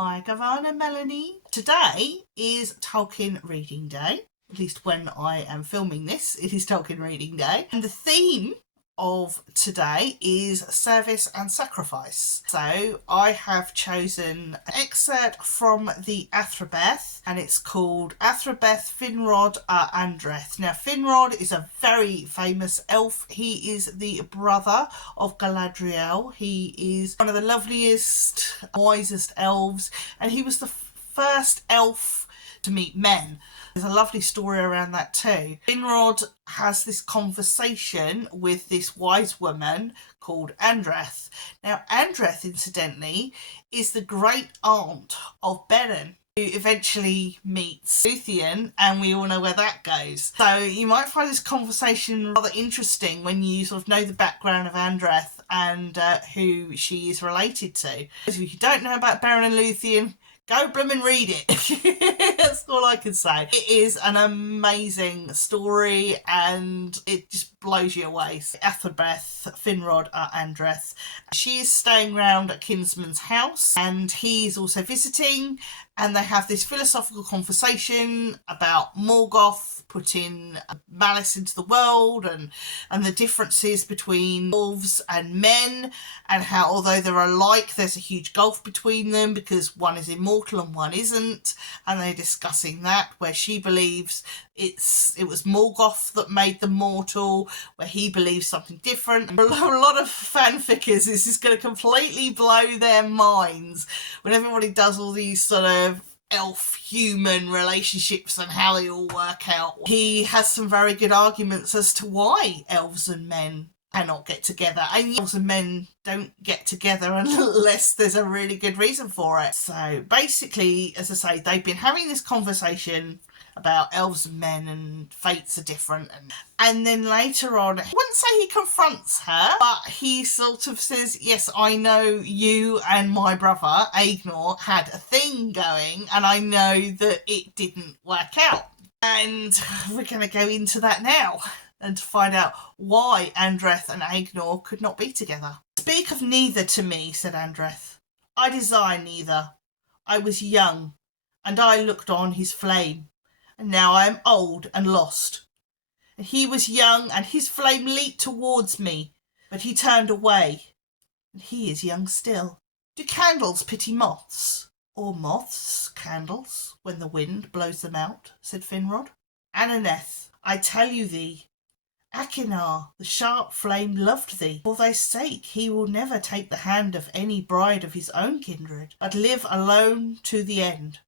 Hi Gavana Melanie. Today is Tolkien Reading Day. At least when I am filming this, it is Tolkien Reading Day. And the theme of today is service and sacrifice. So I have chosen an excerpt from the Athrabeth, and it's called Athrabeth Finrod Andreth. Now Finrod is a very famous elf. He is the brother of Galadriel. He is one of the loveliest, wisest elves, and he was the first elf to meet men. There's a lovely story around that too. Finrod has this conversation with this wise woman called Andreth. Now Andreth, incidentally, is the great aunt of Beren, who eventually meets Luthien, and we all know where that goes. So you might find this conversation rather interesting when you sort of know the background of Andreth and who she is related to. If you don't know about Beren and Luthien, go bloomin' read it. That's all I can say. It is an amazing story and it just blows you away. Athrabeth, Finrod Andreth. She is staying round at Kinsman's house and he's also visiting, and they have this philosophical conversation about Morgoth putting malice into the world and the differences between elves and men, and how although they're alike, there's a huge gulf between them because one is immortal and one isn't. And they're discussing that, where she believes it was Morgoth that made them mortal, where he believes something different. And a lot of fanfickers, this is going to completely blow their minds when everybody does all these sort of elf-human relationships and how they all work out. He has some very good arguments as to why elves and men cannot get together, and elves and men don't get together unless there's a really good reason for it. So basically, as I say, they've been having this conversation about elves and men and fates are different, and then later on, I wouldn't say he confronts her, but he sort of says, yes, I know you and my brother Aegnor had a thing going, and I know that it didn't work out, and we're going to go into that now and to find out why Andreth and Aegnor could not be together. Speak of neither to me, said Andreth. I desire neither. I was young, and I looked on his flame, and now I am old and lost. And he was young, and his flame leaped towards me, but he turned away, and he is young still. Do candles pity moths, or moths candles, when the wind blows them out? Said Finrod. Ananeth, I tell you thee, Achenar, the sharp flame, loved thee. For thy sake he will never take the hand of any bride of his own kindred, but live alone to the end,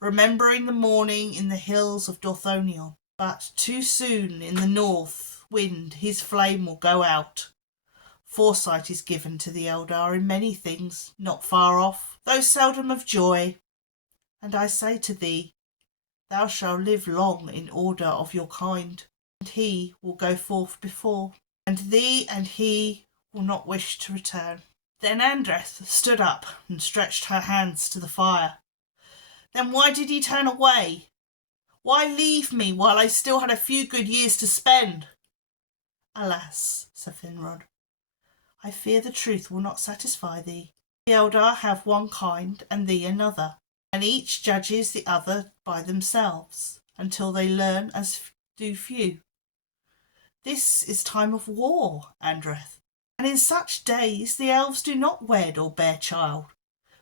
remembering the morning in the hills of Dorthonion. But too soon in the north wind his flame will go out. Foresight is given to the Eldar in many things, not far off, though seldom of joy. And I say to thee, thou shalt live long in order of your kind, and he will go forth before, and thee and he will not wish to return. Then Andreth stood up and stretched her hands to the fire. Then why did he turn away? Why leave me while I still had a few good years to spend? Alas, said Finrod, I fear the truth will not satisfy thee. The Eldar have one kind and thee another, and each judges the other by themselves, until they learn as do few. This is time of war, Andreth, and in such days the elves do not wed or bear child,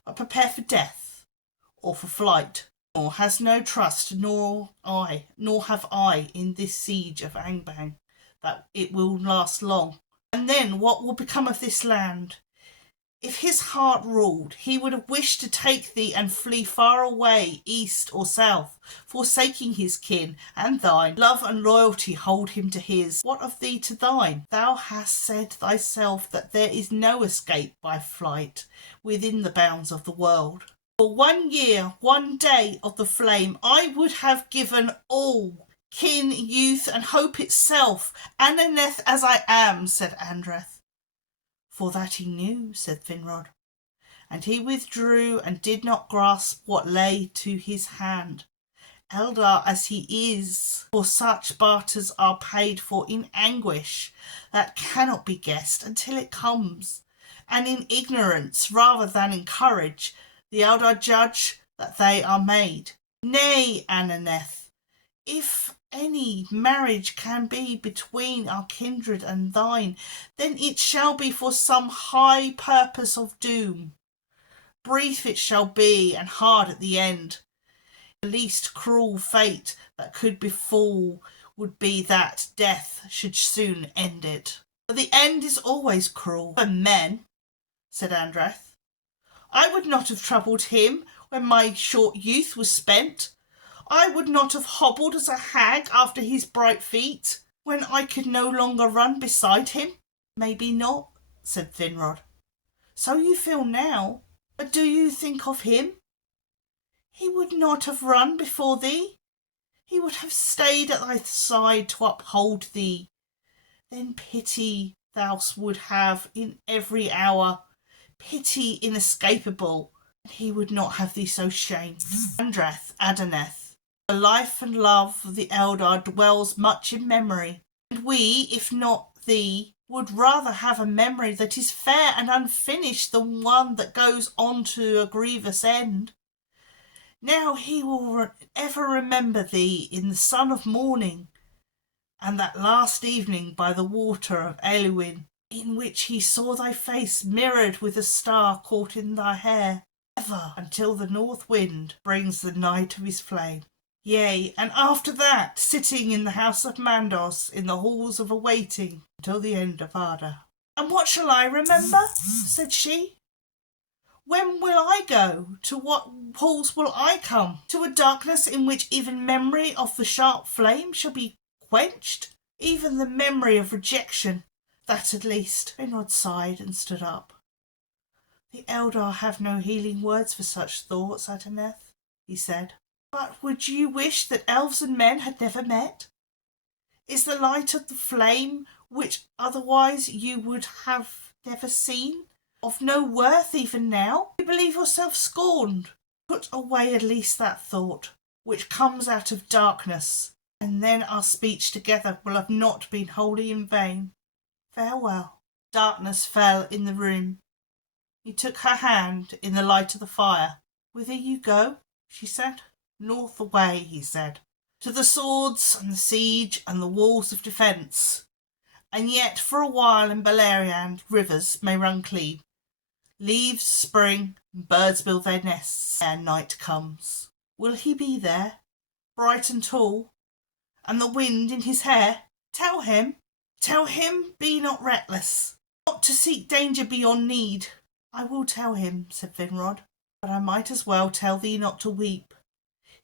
but prepare for death or for flight. Nor has no trust, nor have I in this siege of Angband, that it will last long. And then what will become of this land? If his heart ruled, he would have wished to take thee and flee far away, east or south, forsaking his kin and thine. Love and loyalty hold him to his. What of thee to thine? Thou hast said thyself that there is no escape by flight within the bounds of the world. For 1 year, 1 day of the flame, I would have given all, kin, youth, and hope itself, Ananeth as I am, said Andreth. For that he knew, said Finrod, and he withdrew and did not grasp what lay to his hand. Eldar as he is, for such barters are paid for in anguish that cannot be guessed until it comes, and in ignorance rather than in courage. The Eldar judge that they are made. Nay, Ananeth, if any marriage can be between our kindred and thine, then it shall be for some high purpose of doom. Brief it shall be, and hard at the end. The least cruel fate that could befall would be that death should soon end it. But the end is always cruel for men, said Andreth. I would not have troubled him when my short youth was spent. I would not have hobbled as a hag after his bright feet, when I could no longer run beside him. Maybe not, said Finrod. So you feel now, but do you think of him? He would not have run before thee. He would have stayed at thy side to uphold thee. Then pity thou would have in every hour, pity inescapable, and he would not have thee so shamed. Andreth, Adaneth, the life and love of the Eldar dwells much in memory, and we, if not thee, would rather have a memory that is fair and unfinished than one that goes on to a grievous end. Now he will ever remember thee in the sun of morning, and that last evening by the water of Eluin, in which he saw thy face mirrored with a star caught in thy hair, ever until the north wind brings the night of his flame. Yea, and after that, sitting in the house of Mandos, in the halls of awaiting, until the end of Arda. And what shall I remember? Said she. When will I go? To what halls will I come? To a darkness in which even memory of the sharp flame shall be quenched? Even the memory of rejection, that at least. Finrod sighed and stood up. The Eldar have no healing words for such thoughts, Adaneth, he said. But would you wish that elves and men had never met? Is the light of the flame, which otherwise you would have never seen, of no worth even now? You believe yourself scorned. Put away at least that thought, which comes out of darkness, and then our speech together will have not been wholly in vain. Farewell. Darkness fell in the room. He took her hand in the light of the fire. Whither you go? She said. North away, he said, to the swords and the siege and the walls of defence. And yet for a while in Beleriand rivers may run clean. Leaves spring, and birds build their nests ere night comes. Will he be there, bright and tall, and the wind in his hair? Tell him, be not reckless, not to seek danger beyond need. I will tell him, said Finrod, but I might as well tell thee not to weep.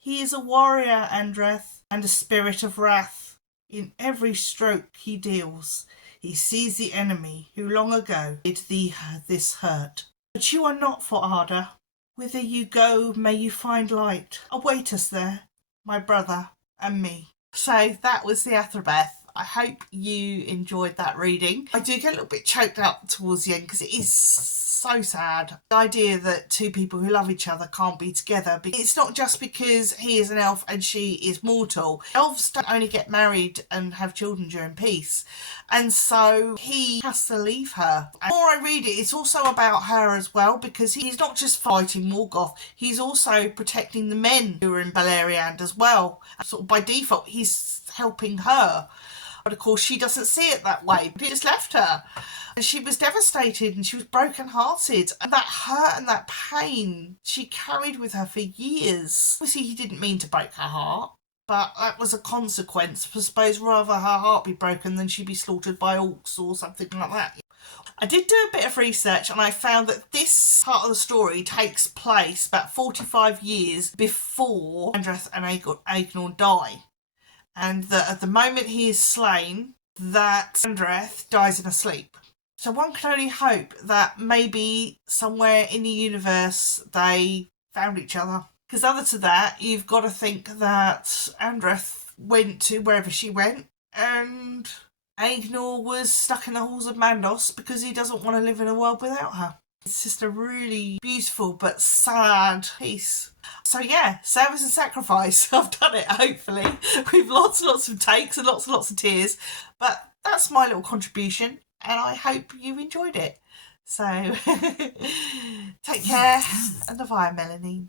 He is a warrior, Andreth, and a spirit of wrath. In every stroke he deals, he sees the enemy who long ago did thee this hurt. But you are not for Arda. Whither you go may you find light. Await us there, my brother and me. So that was the Athrabeth. I hope you enjoyed that reading. I do get a little bit choked up towards the end because it is so sad. The idea that two people who love each other can't be together. It's not just because he is an elf and she is mortal. Elves don't only get married and have children during peace. And so he has to leave her. And the more I read it, it's also about her as well, because he's not just fighting Morgoth, he's also protecting the men who are in Beleriand as well. And sort of by default, he's helping her. But of course she doesn't see it that way. He just left her. And she was devastated and she was broken-hearted. And that hurt and that pain she carried with her for years. Obviously he didn't mean to break her heart, but that was a consequence. I suppose rather her heart be broken than she'd be slaughtered by orcs or something like that. I did do a bit of research and I found that this part of the story takes place about 45 years before Andreth and Aegnor die. And that at the moment he is slain, that Andreth dies in a sleep. So one can only hope that maybe somewhere in the universe they found each other. Because other to that, you've got to think that Andreth went to wherever she went, and Aegnor was stuck in the halls of Mandos because he doesn't want to live in a world without her. It's just a really beautiful but sad piece. So yeah, service and sacrifice. I've done it, hopefully, with lots and lots of takes and lots of tears. But that's my little contribution, and I hope you enjoyed it. So take care, and bye, Melanie.